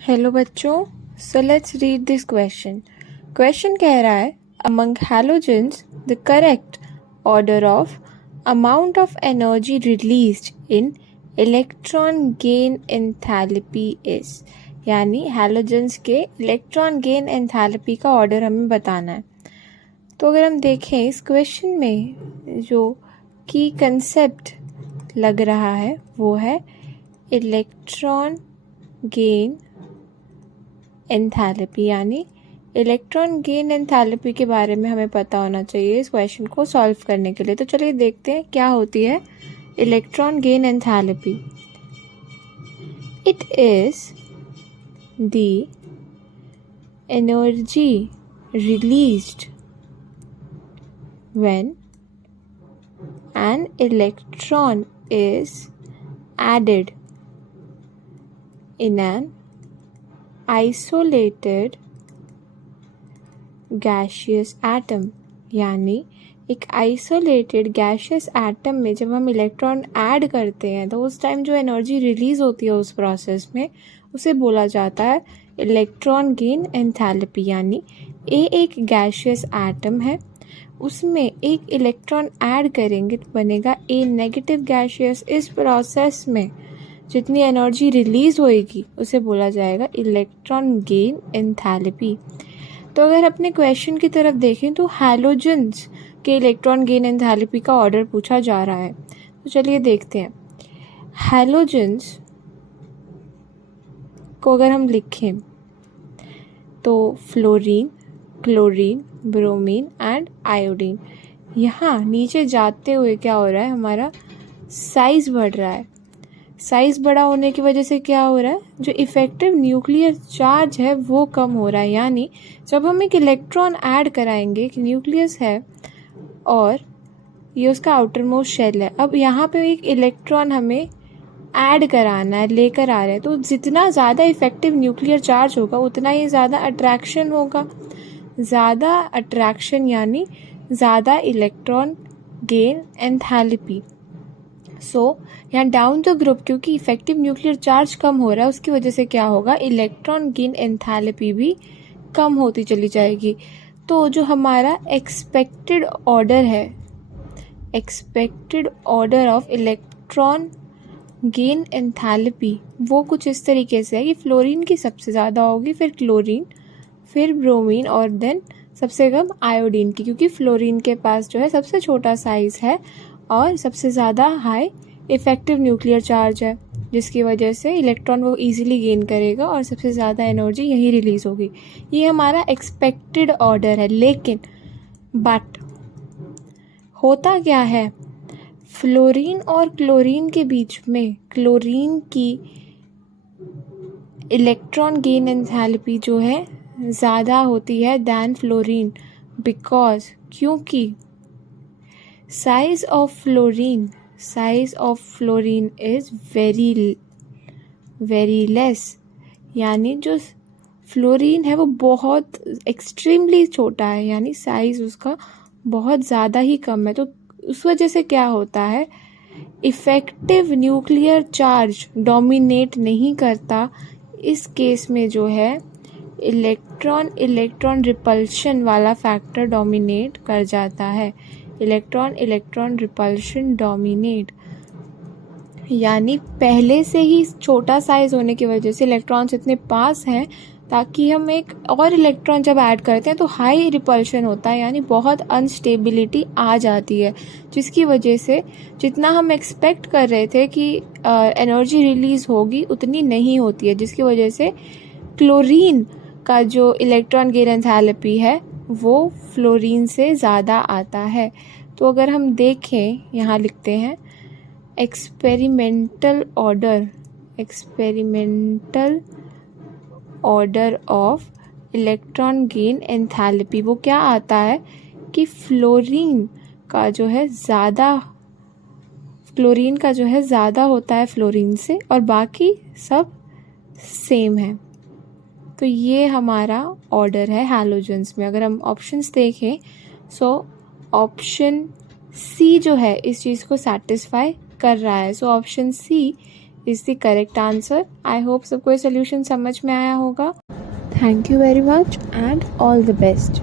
Hello बच्चों, so let's read this question. Question कह रहा है among halogens the correct order of amount of energy released in electron gain enthalpy is. यानी halogens के electron gain enthalpy का order हमें बताना है। तो अगर हम देखें इस क्वेश्चन में जो की कंसेप्ट लग रहा है वो है इलेक्ट्रॉन गेन एंथैल्पी, यानी इलेक्ट्रॉन गेन एंथैल्पी के बारे में हमें पता होना चाहिए इस क्वेश्चन को सॉल्व करने के लिए। तो चलिए देखते हैं क्या होती है electron gain enthalpy. It is the energy released when an electron is added in an isolated gaseous atom। यानी एक आइसोलेटेड गैशियस एटम में जब हम इलेक्ट्रॉन ऐड करते हैं तो उस टाइम जो एनर्जी रिलीज होती है उस प्रोसेस में उसे बोला जाता है इलेक्ट्रॉन गेन एंथैल्पी। यानी ए एक गैशियस एटम है, उसमें एक इलेक्ट्रॉन ऐड करेंगे तो बनेगा ए नेगेटिव गैशियस। इस प्रोसेस में जितनी एनर्जी रिलीज होएगी उसे बोला जाएगा इलेक्ट्रॉन गेन एंथैल्पी। तो अगर अपने क्वेश्चन की तरफ देखें तो हैलोजेंस के इलेक्ट्रॉन गेन एंथैल्पी का ऑर्डर पूछा जा रहा है। तो चलिए देखते हैं। हैलोजेंस को अगर हम लिखें तो fluorine, chlorine, bromine and iodine. यहाँ नीचे जाते हुए क्या हो रहा है, हमारा साइज बढ़ रहा है। साइज बड़ा होने की वजह से क्या हो रहा है, जो इफेक्टिव न्यूक्लियर चार्ज है वो कम हो रहा है। यानी जब हम एक इलेक्ट्रॉन ऐड कराएंगे, एक न्यूक्लियस है और ये उसका आउटर मोस्ट शेल है, अब यहाँ पे एक इलेक्ट्रॉन हमें ऐड कराना है, लेकर आ रहे हैं, तो जितना ज़्यादा इफेक्टिव न्यूक्लियर चार्ज होगा उतना ही ज़्यादा अट्रैक्शन होगा। ज़्यादा अट्रैक्शन यानी ज़्यादा इलेक्ट्रॉन गेन एंथैल्पी। सो यहाँ डाउन द ग्रुप क्योंकि इफेक्टिव न्यूक्लियर चार्ज कम हो रहा है उसकी वजह से क्या होगा, इलेक्ट्रॉन गेन एंथैल्पी भी कम होती चली जाएगी। तो जो हमारा एक्सपेक्टेड ऑर्डर है, expected order of electron gain enthalpy वो कुछ इस तरीके से है कि फ्लोरीन की सबसे ज़्यादा होगी, फिर क्लोरीन, फिर ब्रोमीन और देन सबसे कम आयोडीन की, क्योंकि फ्लोरीन के पास जो है सबसे छोटा साइज है और सबसे ज़्यादा हाई इफेक्टिव न्यूक्लियर चार्ज है, जिसकी वजह से इलेक्ट्रॉन वो इजीली गेन करेगा और सबसे ज़्यादा एनर्जी यहीं रिलीज़ होगी। ये हमारा एक्सपेक्टेड ऑर्डर है। लेकिन बट होता क्या है, फ्लोरीन और क्लोरीन के बीच में क्लोरीन की इलेक्ट्रॉन गेन एंथैल्पी जो है ज़्यादा होती है दैन फ्लोरीन, बिकॉज क्योंकि size of fluorine is very less. यानी जो फ्लोरीन है वो बहुत एक्सट्रीमली छोटा है, यानी साइज उसका बहुत ज़्यादा ही कम है। तो उस वजह से क्या होता है, इफेक्टिव न्यूक्लियर चार्ज डोमिनेट नहीं करता। इस केस में जो है इलेक्ट्रॉन रिपल्शन वाला फैक्टर डोमिनेट कर जाता है। इलेक्ट्रॉन रिपल्शन डोमिनेट, यानी पहले से ही छोटा साइज होने की वजह से इलेक्ट्रॉन्स इतने पास हैं ताकि हम एक और इलेक्ट्रॉन जब ऐड करते हैं तो हाई रिपल्शन होता है, यानी बहुत अनस्टेबिलिटी आ जाती है, जिसकी वजह से जितना हम एक्सपेक्ट कर रहे थे कि एनर्जी रिलीज होगी उतनी नहीं होती है, जिसकी वजह से क्लोरीन का जो इलेक्ट्रॉन गेन एंथैल्पी है वो फ्लोरीन से ज़्यादा आता है। तो अगर हम देखें, यहाँ लिखते हैं experimental order of electron gain enthalpy, वो क्या आता है कि फ्लोरीन का जो है ज़्यादा होता है फ्लोरीन से और बाकी सब सेम है। तो ये हमारा ऑर्डर है हैलोजेंस में। अगर हम ऑप्शंस देखें सो ऑप्शन सी जो है इस चीज़ को सेटिस्फाई कर रहा है। So option C is the correct answer. I hope सबको ये सोल्यूशन समझ में आया होगा। Thank you very much and all the best.